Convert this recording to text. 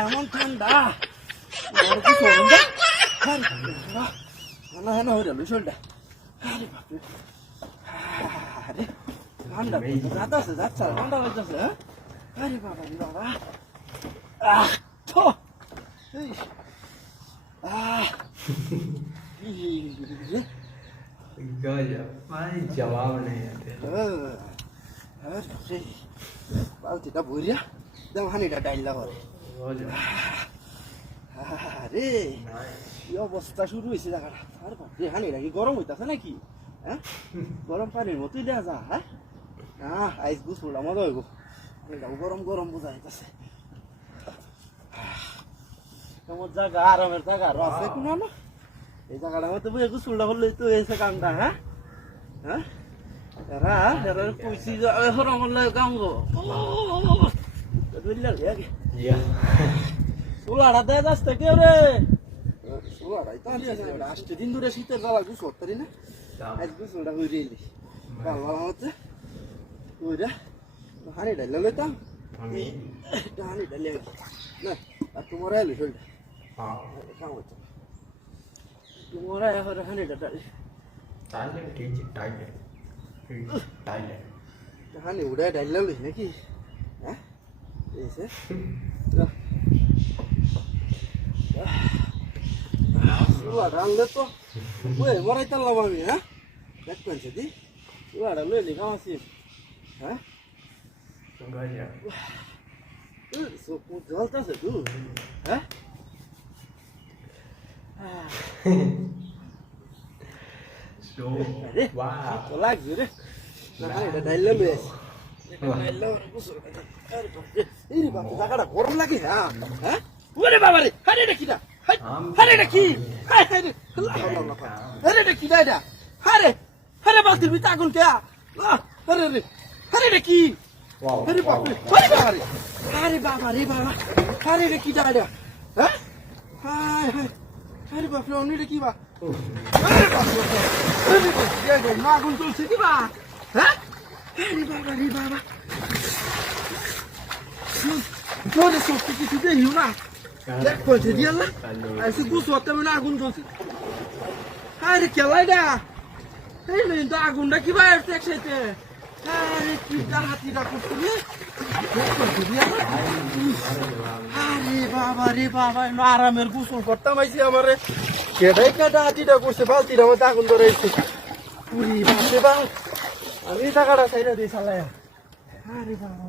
এমন ঠান্ডা আর কিছু হলো না না না হয়ে গেল শরীরটা আরে বাপরে আরে ঠান্ডা যাচ্ছে যাচ্ছে ঠান্ডা লাগতেছে আরে বাবা রে বাবা তো जवाब नहीं आते বালতিটা ভরিয়া দাম হানিটা ডাইলা করে আরে কি অবস্থা শুরু হয়েছে জায়গাটা আরে বাপরে হানিটা কি গরম হইতাছে নাকি হ্যাঁ গরম পানির মতোই দেওয়া যা হ্যাঁ না আইস গুছুলা মজা হইব গরম গরম বোঝা যাইতেছে তোমার জায়গা আরামের জায়গা আরো আছে কোনো না এই জায়গাটার মধ্যে বই গুছুলটা হলেই তো এসে কামটা হ্যাঁ হ্যাঁ এরা এরা কইছি যে হরম হলে কাম গো বুঝলা লাগে সোলাটা দেয় যাচ্ছে কেউ রে সোলাটাই তো আসছে দিন ধরে শীতের জ্বালা গুছ করতে না আজ গুছলটা হয়ে রেলি কাল ভালো হচ্ছে ওইটা হানি ডাইলে লইতাম হানি ডাইলে না আর তোমার এলো শরীরটা খাওয়া হচ্ছে তোমার এখন হানিটা ডালি टाइलेंट कीजिए टाइलेंट टाइलेंट হানি উড়ে ডাইলে লই নাকি হ্যাঁ এইসে রানলে তো ওই মরাই তাল্লাম আমি হ্যাঁ দেখবেন সেদি ওরা লইলি কাম আছি হ্যাঁ জলতাছে তু হ্যাঁ লাগছে রে এটা ডাইলে লই এই বাবা জায়গাটা গরম লাগে হ্যাঁ হ্যাঁ ওরে বাবা রে হারে রে কিটা হারে রে কি হারে রে কিটা এটা হারে হারে বালতির ভিতরে আগুন কে হারে রে হারে রে কি আরে বাবা রে আরে বাবা রে বাবা হারে রে কিটা এটা হ্যাঁ হায় হায় আরে বাবা রে অন্য রে কি বা আরে বাবা রে না আগুন চলছে কি বা হ্যাঁ আরে বাবা রে বাবা তোরে সত্যি কিছু দেখিও না দেখ কইছে দিয়া না আইসি গুছো তবে না আগুন জ্বলছে আরে কেলাইডা এই নে তো আগুনটা কি ভাই একসাথে আরে কি তার হাতিটা করছিস আরে বাবা রে বাবা না আরামের গোসল করতাম আইছি আমারে কেডাই কেডা হাতিটা করছে বালতির মধ্যে আগুন ধরাইছে পুরি বাসে বা আমি টাকাটা চাইরা দিই চালায়া আরে বাবা